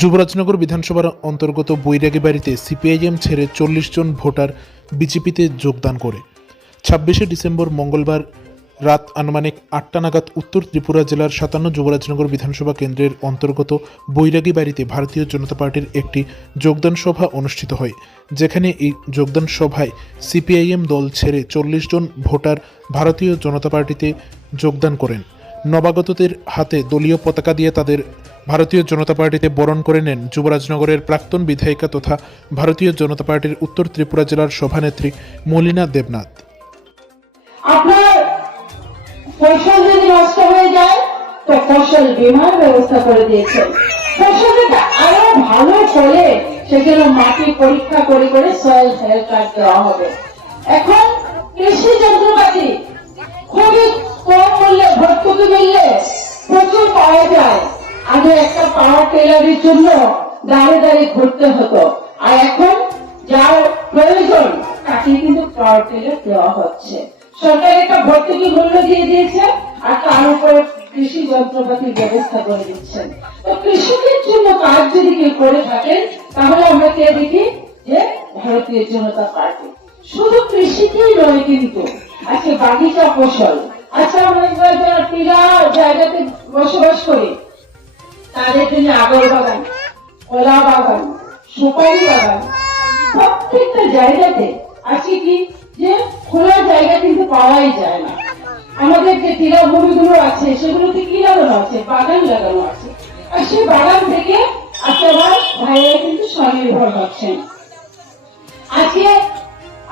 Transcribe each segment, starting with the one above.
যুবরাজনগর বিধানসভার অন্তর্গত বৈরাগী বাড়িতে সিপিআইএম ছেড়ে চল্লিশ জন ভোটার বিজেপিতে যোগদান করে। ছাব্বিশে ডিসেম্বর মঙ্গলবার রাত আনুমানিক আটটা নাগাদ উত্তর ত্রিপুরা জেলার সাতান্ন যুবরাজনগর বিধানসভা কেন্দ্রের অন্তর্গত বৈরাগী বাড়িতে ভারতীয় জনতা পার্টির একটি যোগদান সভা অনুষ্ঠিত হয়, যেখানে এই যোগদান সভায় সিপিআইএম দল ছেড়ে চল্লিশ জন ভোটার ভারতীয় জনতা পার্টিতে যোগদান করেন। নবাগতদের হাতে দলীয় পতাকা দিয়ে তাদের ভারতীয় জনতা পার্টিতে বরণ করে নেন যুবরাজনগরের প্রাক্তন বিধায়িকা তথা ভারতীয় জনতা পার্টির উত্তর ত্রিপুরা জেলার সভানেত্রী মলিনা দেবনাথ। পরীক্ষা করে করে সয়েল হেলথ কার্ড দেওয়া হবে। এখন কৃষি যন্ত্রপাতি আগে একটা পাওয়ার টেলারের জন্য দাঁড়ে দাঁড়িয়ে ঘুরতে হতো। আর এখন যার প্রয়োজন তাকে কিন্তু পাওয়ার টেলার দেওয়া হচ্ছে। সরকার একটা ভর্তুকি মূল্য দিয়ে দিয়েছে আর তার উপর কৃষি যন্ত্রপাতির ব্যবস্থা করে দিচ্ছেন। তো কৃষকের জন্য কাজ যদি কেউ করে থাকেন, তাহলে আমরা কে দেখি? যে ভারতীয় জনতা পার্টি। শুধু কৃষিতেই নয় কিন্তু, আজকে বাগিচা ফসল। আচ্ছা আমরা যারা টিলা জায়গাতে বসবাস করি তাদের জন্য আগর বাগান, কলা বাগান, সুপারি বাগান, প্রত্যেকটা জায়গাতে আজকে কি যে খোলা জায়গা কিন্তু পাওয়াই যায় না। আমাদের যে টিলা ভূমিগুলো আছে, সেগুলোতে কি লাগানো আছে? বাগান লাগানো আছে। আর সেই বাগান থেকে আমার ভাইয়েরা কিন্তু স্বনির্ভর হচ্ছেন। আজকে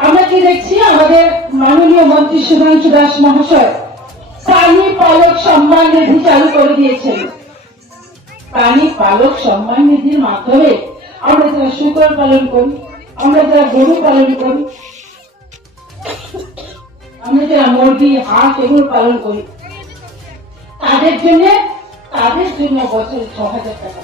আমরা কি দেখছি? আমাদের মাননীয় মন্ত্রী সুধাংশু দাস মহাশয় প্রাণী পালক সম্মান নিধি চালু করে দিয়েছেন। প্রাণী পালক সম্মান নিধির মাধ্যমে আমরা যারা শুকর পালন করি, আমরা যারা গরু পালন করি, আমরা যারা মুরগি, হাঁস এগুলো পালন করি, তাদের জন্য তাদের জন্য বছরে ছ হাজার টাকা